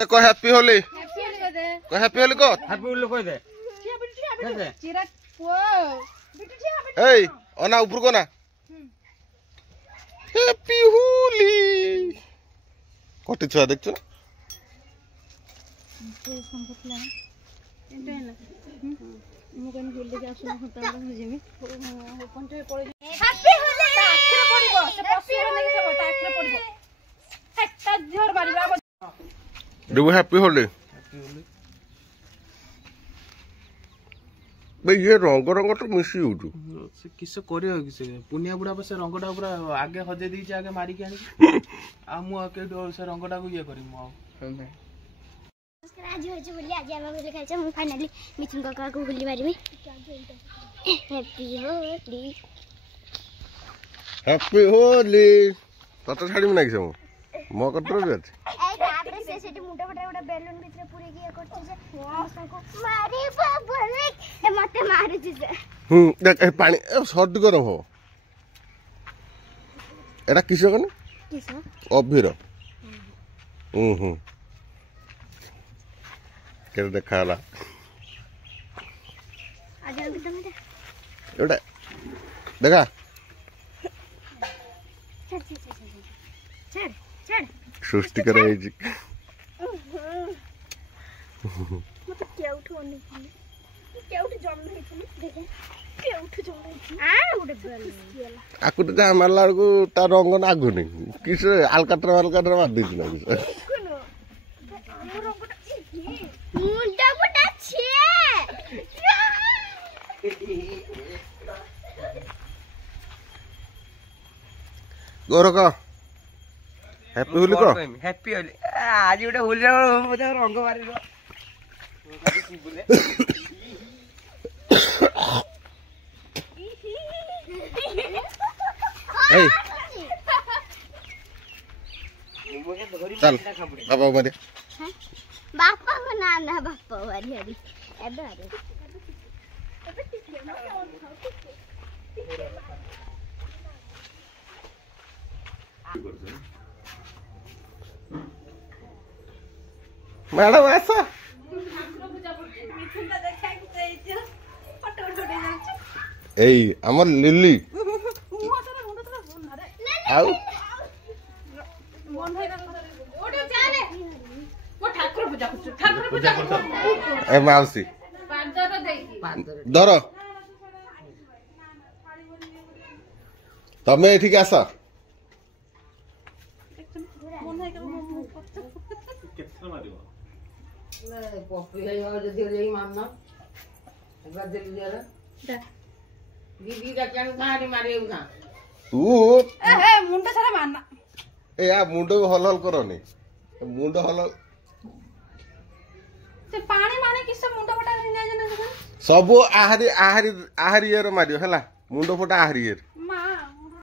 को हैप्पी होली को हैप्पी होली को हैप्पी होली कोई दे ए ओना ऊपर को ना हैप्पी होली कोटी छुआ देखছো डू हैप्पी होली भाई ये रंग रंग तो मिसी उठू से किस करियो किसे पुनिया बुढ़ा बस रंगटा पूरा आगे हजे दी आगे मारी के आनी आ मु के से रंगटा को ये करी मु आज होची बोली आज हम बोले खाइछ मु फाइनली मिथुन काका को बोली मारिबे हैप्पी होली तत छाड़ी में नाকি मो कटर भी अछि ए तापरे से सेठी मुंडा फटा बेलून भीतर पूरी के करछ जे को मारी बाबले ए मते मारू जे देख ए पानी सर्दी गरम हो एटा किसो कने किसो अभिर के देखाला आज हम कितना एटा देखा चढ़ सृष्टि करे जी मत क्या उठोनी क्या उठ जम नहीं थी देखे क्या उठ जम नहीं थी आ उड़े बेल आकु तो जा मारला को ता रंग ना आगुनी किस अलकाटर मार दी ना किस मुंडा फटा छे गोरका हैप्पी होली को हैप्पी होली आज उठे होली मते रंग मारी रो ए चल बाबा मरे बापा को ना बापा वाली हरी एबे अरे मैडम ऐसा ए हमर लिली आउ ए माउसी धर तमे एठी आस तू मुंडा सारा मारना ए या मुंड हल हल करनी मुंड हल से पानी माने किस मुंडा फटा नहीं जाने सब आहारी आहारी आहारी ये मारियो हला मुंड फटा आहारी ये